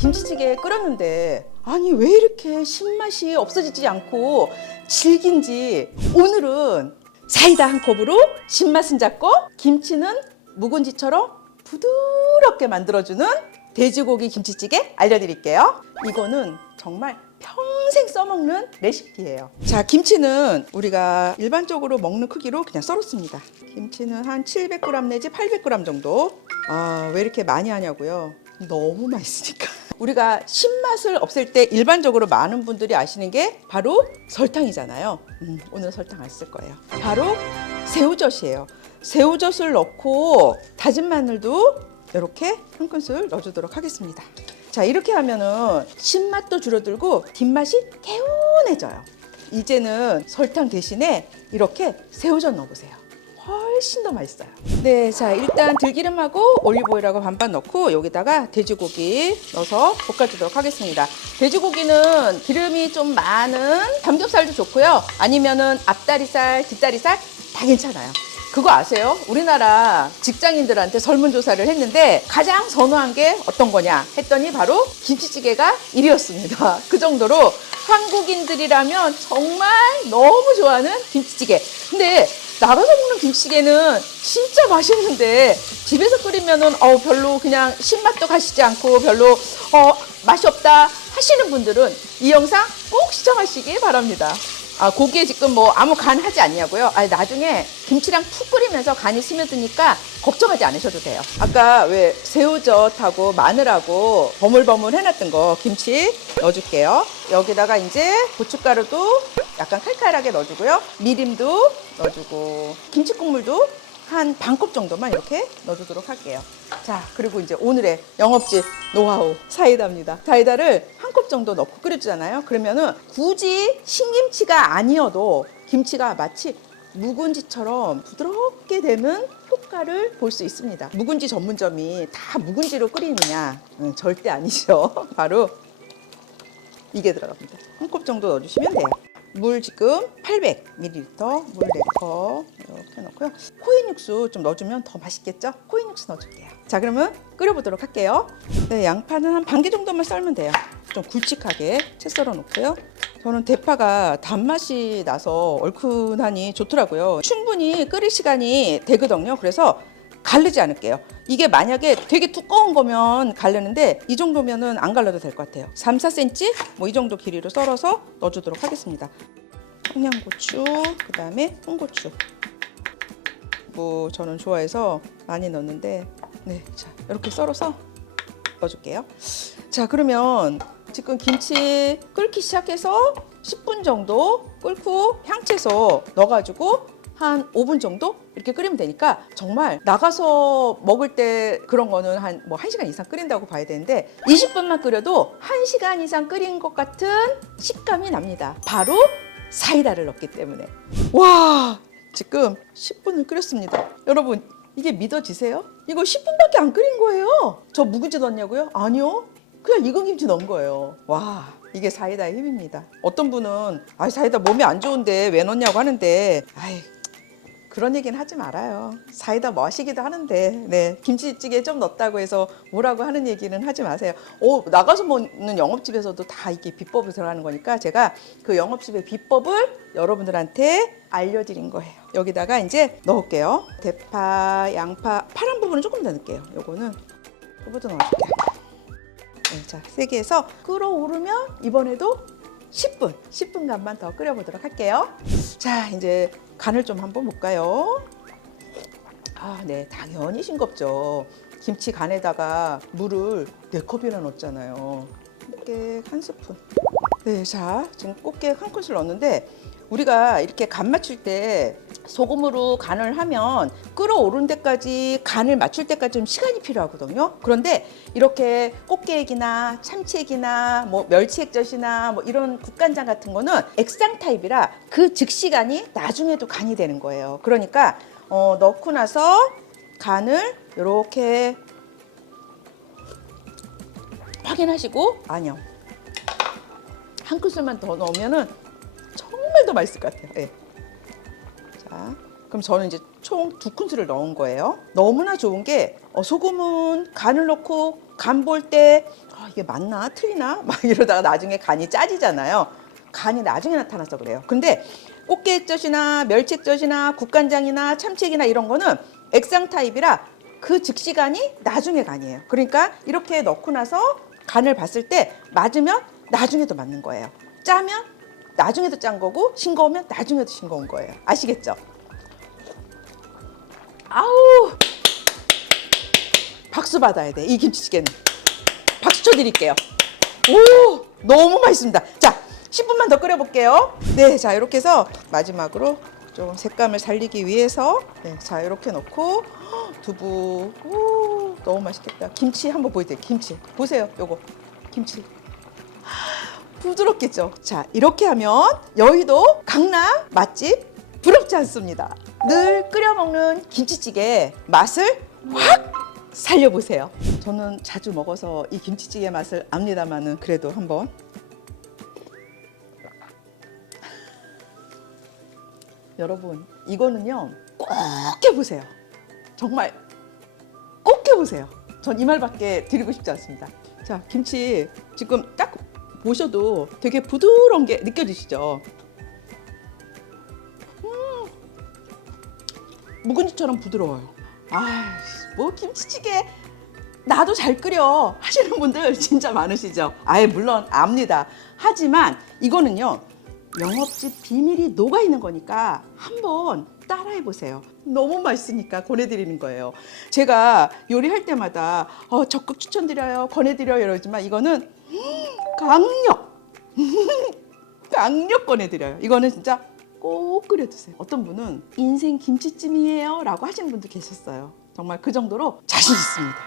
김치찌개 끓였는데 아니 왜 이렇게 신맛이 없어지지 않고 질긴지. 오늘은 사이다 한 컵으로 신맛은 잡고 김치는 묵은지처럼 부드럽게 만들어주는 돼지고기 김치찌개 알려드릴게요. 이거는 정말 평생 써먹는 레시피예요. 자, 김치는 우리가 일반적으로 먹는 크기로 그냥 썰었습니다. 김치는 한 700g 내지 800g 정도. 아, 왜 이렇게 많이 하냐고요? 너무 맛있으니까. 우리가 신맛을 없앨 때 일반적으로 많은 분들이 아시는 게 바로 설탕이잖아요. 오늘 설탕 안 쓸 거예요. 바로 새우젓이에요. 새우젓을 넣고 다진 마늘도 이렇게 한 큰술 넣어주도록 하겠습니다. 자, 이렇게 하면은 신맛도 줄어들고 뒷맛이 개운해져요. 이제는 설탕 대신에 이렇게 새우젓 넣어보세요. 훨씬 더 맛있어요. 네, 자, 일단 들기름하고 올리브오일하고 반반 넣고 여기다가 돼지고기 넣어서 볶아주도록 하겠습니다. 돼지고기는 기름이 좀 많은 삼겹살도 좋고요. 아니면은 앞다리살, 뒷다리살 다 괜찮아요. 그거 아세요? 우리나라 직장인들한테 설문조사를 했는데 가장 선호한 게 어떤 거냐 했더니 바로 김치찌개가 1위였습니다. 그 정도로 한국인들이라면 정말 너무 좋아하는 김치찌개. 근데 나가서 먹는 김치찌개는 진짜 맛있는데 집에서 끓이면은 별로 그냥 신맛도 가시지 않고 별로 맛이 없다 하시는 분들은 이 영상 꼭 시청하시기 바랍니다. 아, 고기에 지금 뭐 아무 간 하지 않냐고요? 아니, 나중에 김치랑 푹 끓이면서 간이 스며드니까 걱정하지 않으셔도 돼요. 아까 왜 새우젓하고 마늘하고 버물버물 해놨던 거 김치 넣어줄게요. 여기다가 이제 고춧가루도 약간 칼칼하게 넣어주고요. 미림도 넣어주고 김치 국물도 한 반컵 정도만 이렇게 넣어주도록 할게요. 자, 그리고 이제 오늘의 영업집 노하우 사이다입니다. 사이다를 한 컵 정도 넣고 끓여주잖아요. 그러면은 굳이 신김치가 아니어도 김치가 마치 묵은지처럼 부드럽게 되는 효과를 볼 수 있습니다. 묵은지 전문점이 다 묵은지로 끓이느냐? 절대 아니죠. 바로 이게 들어갑니다. 한 컵 정도 넣어주시면 돼요. 물 지금 800ml, 물 4컵 이렇게 넣고요. 코인 육수 좀 넣어주면 더 맛있겠죠? 코인 육수 넣어줄게요. 자, 그러면 끓여보도록 할게요. 네, 양파는 한 반 개 정도만 썰면 돼요. 좀 굵직하게 채 썰어 놓고요. 저는 대파가 단맛이 나서 얼큰하니 좋더라고요. 충분히 끓일 시간이 되거든요. 그래서 가르지 않을게요. 이게 만약에 되게 두꺼운 거면 가르는데 이 정도면은 안 갈라도 될 것 같아요. 3, 4cm 뭐 이 정도 길이로 썰어서 넣어주도록 하겠습니다. 청양고추, 그 다음에 홍고추. 뭐 저는 좋아해서 많이 넣는데, 네, 자 이렇게 썰어서 넣어줄게요. 자, 그러면 지금 김치 끓기 시작해서 10분 정도 끓고 향채소 넣어가지고 한 5분 정도 이렇게 끓이면 되니까 정말 나가서 먹을 때 그런 거는 한 1시간 이상 끓인다고 봐야 되는데 20분만 끓여도 1시간 이상 끓인 것 같은 식감이 납니다. 바로 사이다를 넣기 때문에. 와, 지금 10분을 끓였습니다. 여러분, 이게 믿어지세요? 이거 10분밖에 안 끓인 거예요. 저 묵은지 넣었냐고요? 아니요. 그냥 익은 김치 넣은 거예요. 와, 이게 사이다의 힘입니다. 어떤 분은 사이다 몸에 안 좋은데 왜 넣냐고 하는데 그런 얘기는 하지 말아요. 사이다 마시기도 하는데, 네, 김치찌개에 좀 넣었다고 해서 뭐라고 하는 얘기는 하지 마세요. 나가서 먹는 영업집에서도 다 이게 비법을 들어가는 거니까 제가 그 영업집의 비법을 여러분들한테 알려드린 거예요. 여기다가 이제 넣을게요. 대파, 양파, 파란 부분은 조금 더 넣을게요. 요거는 넣어줄게요. 네, 자, 세게 해서 끓어오르면 이번에도 10분간만 더 끓여보도록 할게요. 자, 이제 간을 좀 한번 볼까요? 네, 당연히 싱겁죠. 김치 간에다가 물을 4컵이나 넣었잖아요. 꽃게 한 스푼. 네, 자, 지금 꽃게 한 큰술 넣었는데 우리가 이렇게 간 맞출 때 소금으로 간을 하면 끓어오른 데까지 간을 맞출 때까지 좀 시간이 필요하거든요. 그런데 이렇게 꽃게액이나 참치액이나 뭐 멸치액젓이나 뭐 이런 국간장 같은 거는 액상 타입이라 그 즉시간이 나중에도 간이 되는 거예요. 그러니까 넣고 나서 간을 이렇게 확인하시고, 아니요, 한 큰술만 더 넣으면은 정말 더 맛있을 것 같아요. 네. 자, 그럼 저는 이제 총 2큰술을 넣은 거예요. 너무나 좋은 게 소금은 간을 넣고 간 볼 때 이게 맞나 틀리나 막 이러다가 나중에 간이 짜지잖아요. 간이 나중에 나타나서 그래요. 근데 꽃게액젓이나 멸치액젓이나 국간장이나 참치액이나 이런 거는 액상 타입이라 그 즉시 간이 나중에 간이에요. 그러니까 이렇게 넣고 나서 간을 봤을 때 맞으면 나중에도 맞는 거예요. 짜면 나중에도 짠 거고 싱거우면 나중에도 싱거운 거예요. 아시겠죠? 아우, 박수 받아야 돼. 이 김치찌개는 박수 쳐드릴게요. 오, 너무 맛있습니다. 자, 10분만 더 끓여볼게요. 네, 자 이렇게 해서 마지막으로 좀 색감을 살리기 위해서 자 이렇게 넣고 두부. 오, 너무 맛있겠다. 김치 한번 보여드릴게요. 김치 보세요. 요거 김치 부드럽겠죠. 자 이렇게 하면 여의도 강남 맛집 부럽지 않습니다. 늘 끓여 먹는 김치찌개 맛을 확 살려보세요. 저는 자주 먹어서 이 김치찌개 맛을 압니다만은 그래도 한번. 여러분 이거는요 꼭 해보세요. 정말 꼭 해보세요. 전 이 말밖에 드리고 싶지 않습니다. 자 김치 지금 딱 보셔도 되게 부드러운 게 느껴지시죠? 묵은지처럼 부드러워요. 뭐 김치찌개 나도 잘 끓여 하시는 분들 진짜 많으시죠? 물론 압니다. 하지만 이거는요 영업집 비밀이 녹아있는 거니까 한번 따라해 보세요. 너무 맛있으니까 권해드리는 거예요. 제가 요리할 때마다 적극 추천드려요, 권해드려요 이러지만 이거는 강력 강력 권해드려요. 이거는 진짜 꼭 끓여 드세요. 어떤 분은 인생 김치찜이에요 라고 하시는 분도 계셨어요. 정말 그 정도로 자신 있습니다.